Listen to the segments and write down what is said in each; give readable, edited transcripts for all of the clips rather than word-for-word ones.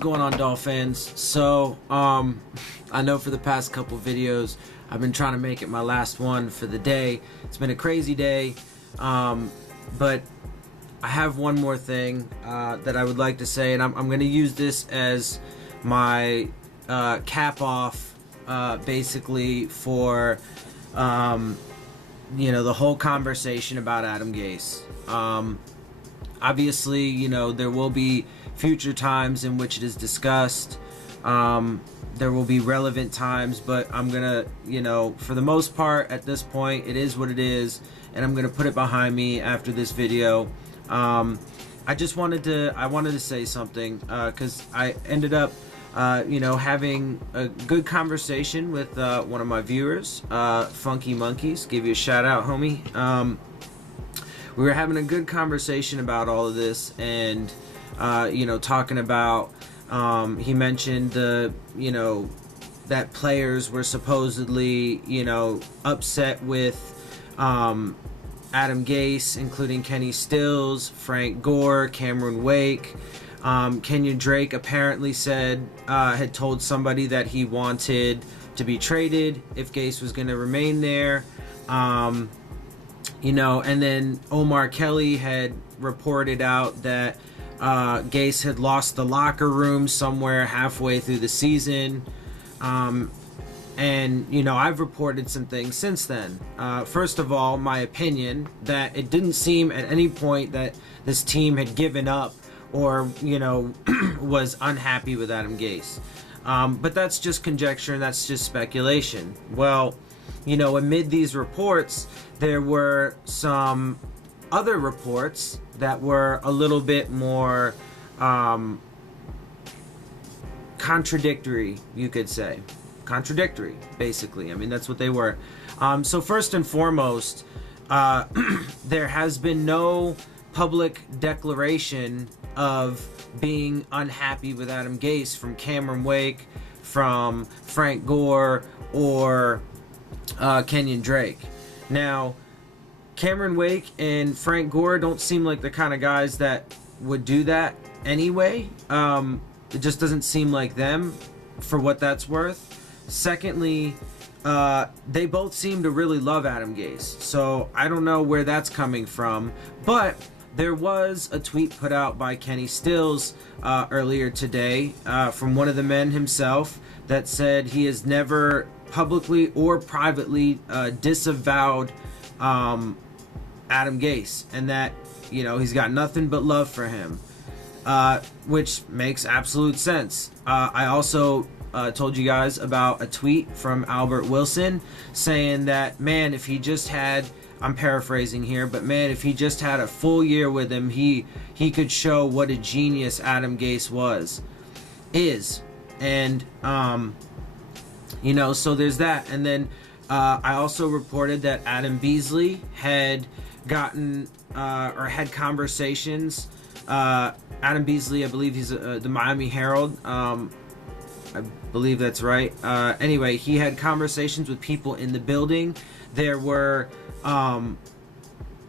going on, Dolphins? So, I know for the past couple videos, I've been trying to make it my last one for the day. It's been a crazy day, but I have one more thing that I would like to say, and I'm going to use this as my cap off, basically for, the whole conversation about Adam Gase. Obviously, there will be future times in which it is discussed. There will be relevant times, but I'm gonna, for the most part, at this point, it is what it is, and I'm gonna put it behind me after this video. I wanted to say something, because I ended up, having a good conversation with one of my viewers, Funky Monkeys. Give you a shout out, homie. We were having a good conversation about all of this, and talking about, he mentioned that players were supposedly, upset with Adam Gase, including Kenny Stills, Frank Gore, Cameron Wake. Kenyon Drake apparently said, had told somebody that he wanted to be traded if Gase was going to remain there. And then Omar Kelly had reported out that Gase had lost the locker room somewhere halfway through the season. I've reported some things since then. First of all, my opinion that it didn't seem at any point that this team had given up or, was unhappy with Adam Gase. But that's just conjecture and that's just speculation. Well, amid these reports, there were some other reports that were a little bit more contradictory, you could say. Contradictory, basically. I mean, that's what they were. So first and foremost, there has been no public declaration of being unhappy with Adam Gase from Cameron Wake, from Frank Gore, or Kenyon Drake. Now, Cameron Wake and Frank Gore don't seem like the kind of guys that would do that anyway. It just doesn't seem like them, for what that's worth. Secondly, they both seem to really love Adam Gase, so I don't know where that's coming from. But there was a tweet put out by Kenny Stills earlier today from one of the men himself that said he has never publicly or privately disavowed Adam Gase, and that he's got nothing but love for him, which makes absolute sense. I also told you guys about a tweet from Albert Wilson saying that, man, if he just had, I'm paraphrasing here, but man, if he just had a full year with him, he could show what a genius Adam Gase is. And so there's that. And then I also reported that Adam Beasley had gotten or had conversations. Adam Beasley, I believe he's the Miami Herald. I believe that's right. Anyway, he had conversations with people in the building. There were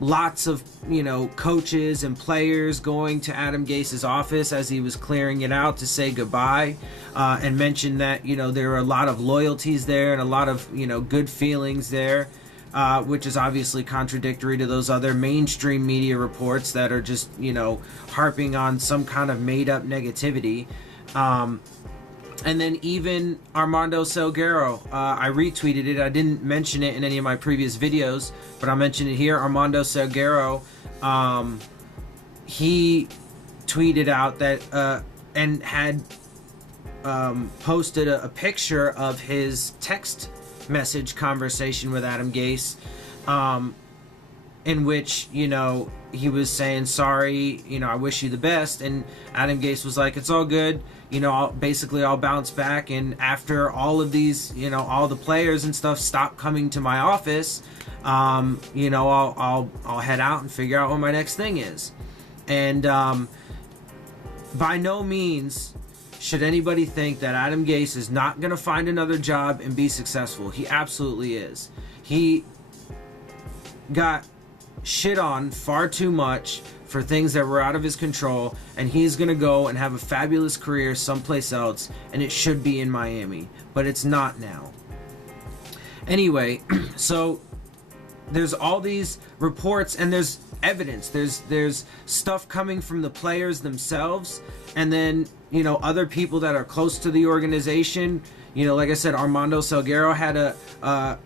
lots of coaches and players going to Adam Gase's office as he was clearing it out to say goodbye, and mentioned that there are a lot of loyalties there and a lot of good feelings there, which is obviously contradictory to those other mainstream media reports that are just harping on some kind of made up negativity. And then even Armando Salguero, I retweeted it. I didn't mention it in any of my previous videos, but I'll mention it here. Armando Salguero, he tweeted out that and had posted a picture of his text message conversation with Adam Gase, in which he was saying, sorry, I wish you the best, and Adam Gase was like, it's all good, I'll bounce back, and after all of these, all the players and stuff stop coming to my office, I'll head out and figure out what my next thing is. And by no means should anybody think that Adam Gase is not going to find another job and be successful. He absolutely is. He got shit on far too much for things that were out of his control, and he's gonna go and have a fabulous career someplace else, and it should be in Miami, but it's not now. Anyway, so there's all these reports, and there's evidence, there's stuff coming from the players themselves, and then, you know, other people that are close to the organization. You know, like I said, Armando Salguero had a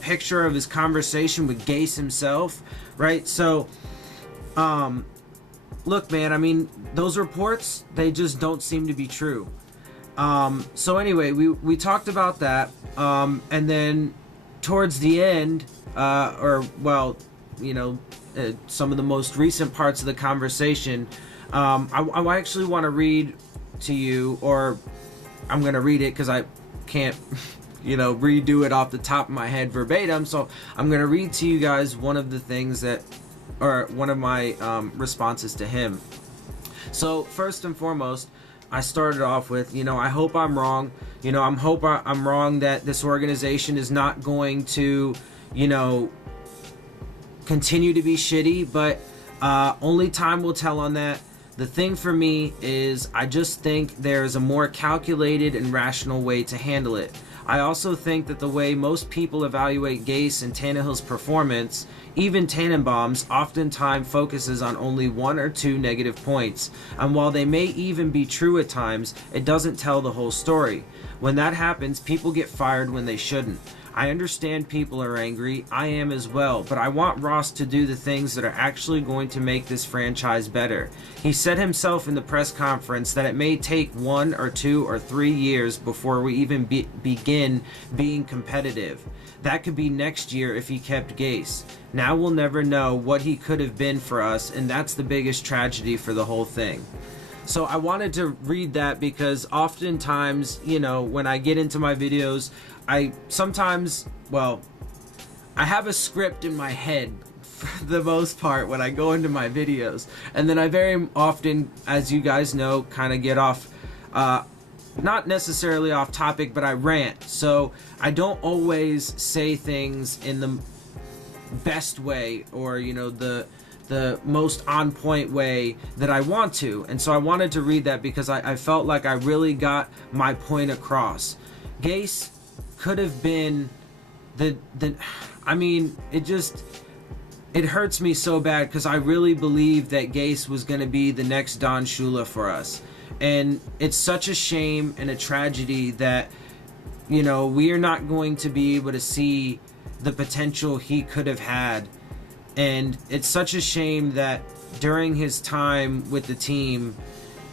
picture of his conversation with Gase himself, right? So, look, man, I mean, those reports, they just don't seem to be true. So anyway, we talked about that, and then towards the end, some of the most recent parts of the conversation, I actually want to read to you, or I'm going to read it because I can't redo it off the top of my head verbatim. So I'm going to read to you guys one of the things or one of my responses to him. So first and foremost, I started off with, I hope I'm wrong. I'm wrong that this organization is not going to, continue to be shitty, but only time will tell on that. The thing for me is I just think there's a more calculated and rational way to handle it. I also think that the way most people evaluate Gase and Tannehill's performance, even Tannenbaum's, oftentimes focuses on only one or two negative points. And while they may even be true at times, it doesn't tell the whole story. When that happens, people get fired when they shouldn't. I understand people are angry, I am as well, but I want Ross to do the things that are actually going to make this franchise better. He said himself in the press conference that it may take 1 or 2 or 3 years before we even begin being competitive. That could be next year if he kept Gase. Now we'll never know what he could have been for us, and that's the biggest tragedy for the whole thing. So I wanted to read that because oftentimes, when I get into my videos, I have a script in my head for the most part when I go into my videos. And then I very often, as you guys know, kind of get off, not necessarily off topic, but I rant. So I don't always say things in the best way or, the most on point way that I want to. And so I wanted to read that because I felt like I really got my point across. Gase could have been it hurts me so bad because I really believe that Gase was going to be the next Don Shula for us. And it's such a shame and a tragedy that, we are not going to be able to see the potential he could have had. And it's such a shame that during his time with the team,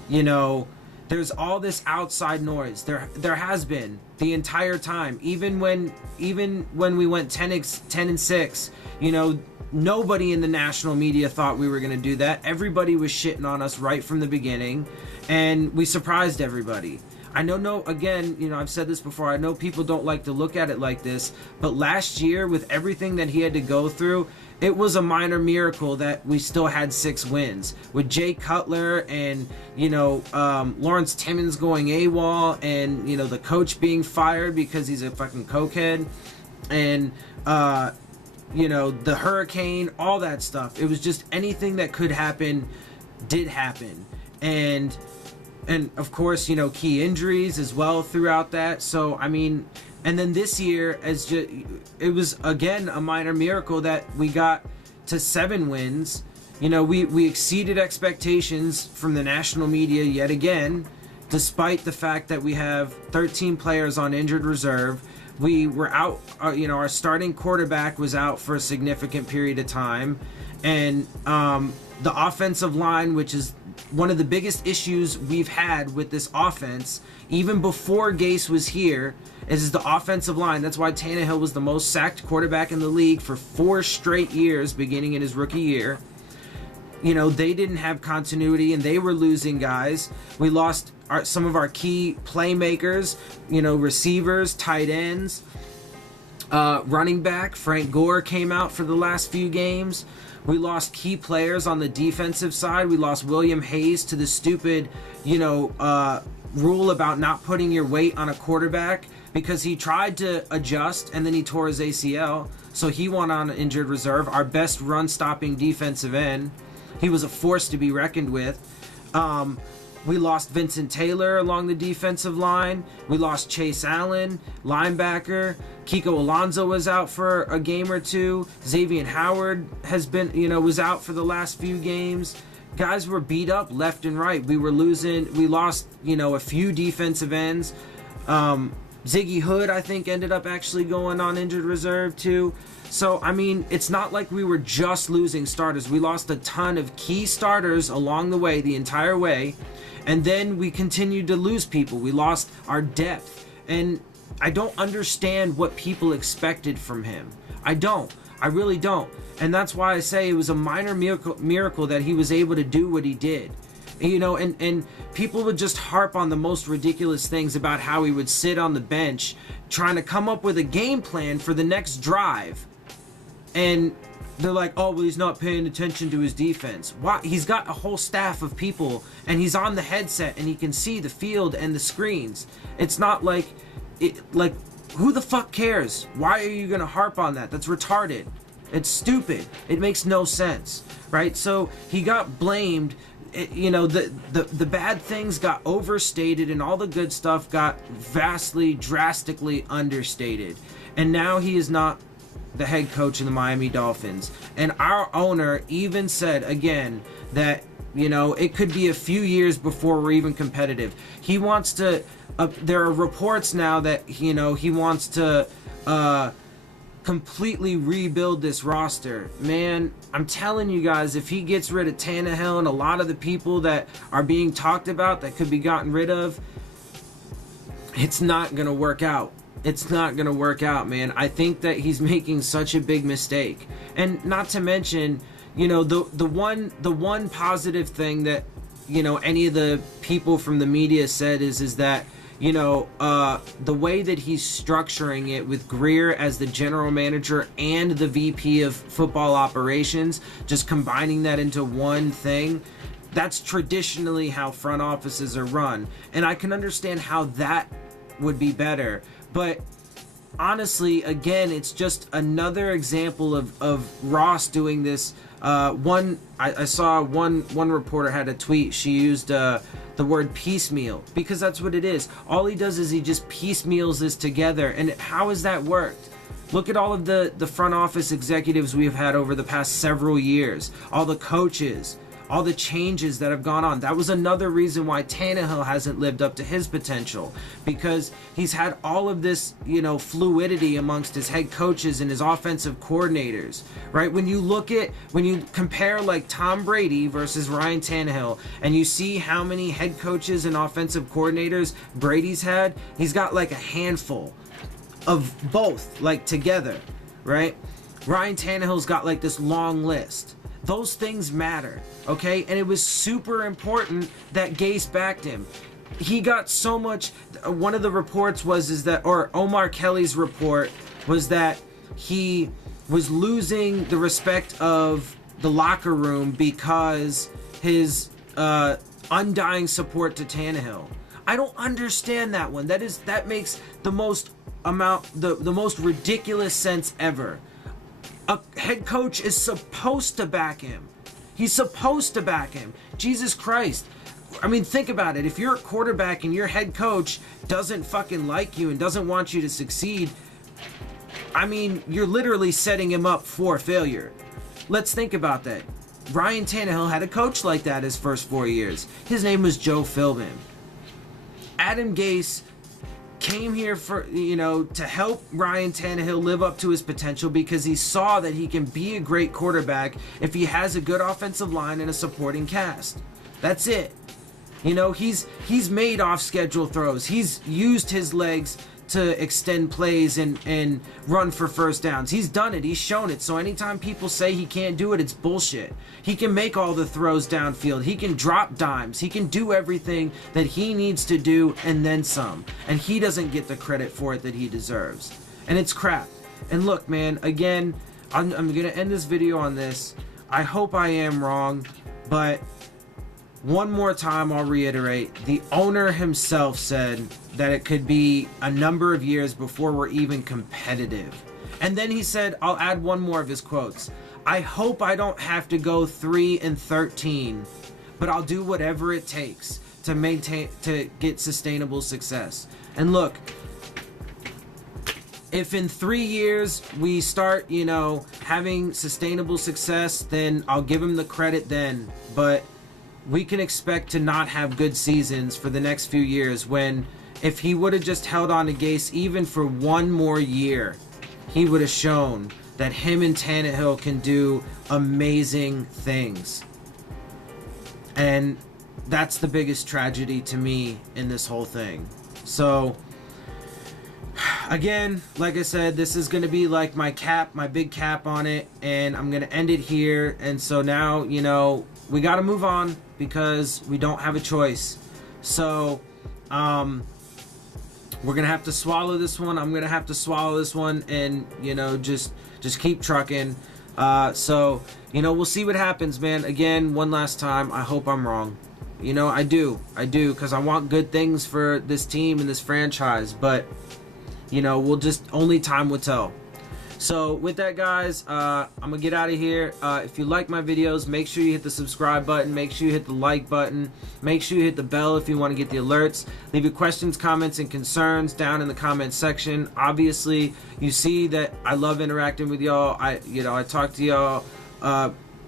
there's all this outside noise. There has been the entire time. Even when we went 10-6, nobody in the national media thought we were going to do that. Everybody was shitting on us right from the beginning, and we surprised everybody. I know, again, I've said this before, I know people don't like to look at it like this, but last year, with everything that he had to go through, it was a minor miracle that we still had 6 wins. With Jay Cutler and, Lawrence Timmons going AWOL and, the coach being fired because he's a fucking cokehead and, the hurricane, all that stuff. It was just anything that could happen did happen. And of course, key injuries as well throughout that. So, and then this year, it was, again, a minor miracle that we got to 7 wins. We exceeded expectations from the national media yet again, despite the fact that we have 13 players on injured reserve. We were out, our starting quarterback was out for a significant period of time. And the offensive line, which is one of the biggest issues we've had with this offense, even before Gase was here, is the offensive line. That's why Tannehill was the most sacked quarterback in the league for 4 straight years, beginning in his rookie year. They didn't have continuity, and they were losing guys. We lost some of our key playmakers, receivers, tight ends, running back. Frank Gore came out for the last few games. We lost key players on the defensive side. We lost William Hayes to the stupid, rule about not putting your weight on a quarterback because he tried to adjust and then he tore his ACL. So he went on injured reserve. Our best run-stopping defensive end. He was a force to be reckoned with. We lost Vincent Taylor along the defensive line. We lost Chase Allen, linebacker. Kiko Alonso was out for a game or two. Xavier Howard has been, was out for the last few games. Guys were beat up left and right. We lost, a few defensive ends. Ziggy Hood, I think, ended up actually going on injured reserve too. So, I mean, it's not like we were just losing starters. We lost a ton of key starters along the way, the entire way. And then we continued to lose people. We lost our depth. And I don't understand what people expected from him. I don't. I really don't. And that's why I say it was a minor miracle that he was able to do what he did. And people would just harp on the most ridiculous things about how he would sit on the bench trying to come up with a game plan for the next drive. And they're like, oh, well, he's not paying attention to his defense. Why? He's got a whole staff of people, and he's on the headset, and he can see the field and the screens. It's not like, who the fuck cares? Why are you going to harp on that? That's retarded. It's stupid. It makes no sense, right? So he got blamed. The bad things got overstated, and all the good stuff got vastly, drastically understated. And now he is not the head coach of the Miami Dolphins. And our owner even said again that, it could be a few years before we're even competitive. He wants to, there are reports now that, he wants to completely rebuild this roster. Man, I'm telling you guys, if he gets rid of Tannehill and a lot of the people that are being talked about that could be gotten rid of, it's not going to work out. It's not going to work out, man. I think that he's making such a big mistake. And not to mention, the one positive thing that, any of the people from the media said is that, the way that he's structuring it with Greer as the general manager and the VP of football operations, just combining that into one thing, that's traditionally how front offices are run. And I can understand how that would be better. But honestly, again, it's just another example of Ross doing this. I saw one reporter had a tweet. She used the word piecemeal, because that's what it is. All he does is he just piecemeals this together. And how has that worked? Look at all of the front office executives we've had over the past several years. All the coaches, all the changes that have gone on. That was another reason why Tannehill hasn't lived up to his potential, because he's had all of this, fluidity amongst his head coaches and his offensive coordinators, right? When you compare like Tom Brady versus Ryan Tannehill, and you see how many head coaches and offensive coordinators Brady's had, he's got like a handful of both, like together, right? Ryan Tannehill's got like this long list. Those things matter, okay? And it was super important that Gase backed him. He got so much. One of the reports or Omar Kelly's report was that he was losing the respect of the locker room because his undying support to Tannehill. I don't understand that one. That makes the most ridiculous sense ever. A head coach is supposed to back him. He's supposed to back him. Jesus Christ. I mean, think about it. If you're a quarterback and your head coach doesn't fucking like you and doesn't want you to succeed, I mean, you're literally setting him up for failure. Let's think about that. Ryan Tannehill had a coach like that his first 4 years. His name was Joe Philbin. Adam Gase came here for, to help Ryan Tannehill live up to his potential, because he saw that he can be a great quarterback if he has a good offensive line and a supporting cast. That's it. He's made off-schedule throws. He's used his legs to extend plays and run for first downs. He's done it. He's shown it. So anytime people say he can't do it, it's bullshit. He can make all the throws downfield. He can drop dimes. He can do everything that he needs to do and then some. And he doesn't get the credit for it that he deserves. And it's crap. And look, man, again, I'm going to end this video on this. I hope I am wrong, but one more time, I'll reiterate, the owner himself said that it could be a number of years before we're even competitive. And then he said, I'll add one more of his quotes. I hope I don't have to go 3-13, but I'll do whatever it takes to get sustainable success. And look, if in 3 years we start, having sustainable success, then I'll give him the credit then. But we can expect to not have good seasons for the next few years, when if he would have just held on to Gase even for one more year, he would have shown that him and Tannehill can do amazing things. And that's the biggest tragedy to me in this whole thing. So again, like I said, this is going to be like my big cap on it, and I'm going to end it here. And so now, we got to move on because we don't have a choice. So, we're going to have to swallow this one. I'm going to have to swallow this one and, just keep trucking. So, we'll see what happens, man. Again, one last time, I hope I'm wrong. I do, because I want good things for this team and this franchise, but only time will tell. So with that, guys, I'm gonna get out of here. If you like my videos, make sure you hit the subscribe button, make sure you hit the like button, make sure you hit the bell if you want to get the alerts. Leave your questions, comments, and concerns down in the comment section. Obviously, you see that I love interacting with y'all. I talk to y'all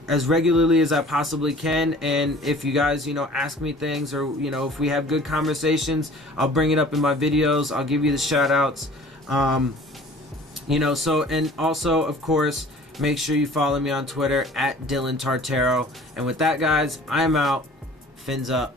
as regularly as I possibly can, and if you guys ask me things, or if we have good conversations, I'll bring it up in my videos. I'll give you the shout outs. So, and also, of course, make sure you follow me on Twitter at Dillon Tartaro. And with that, guys, I am out. Fins up.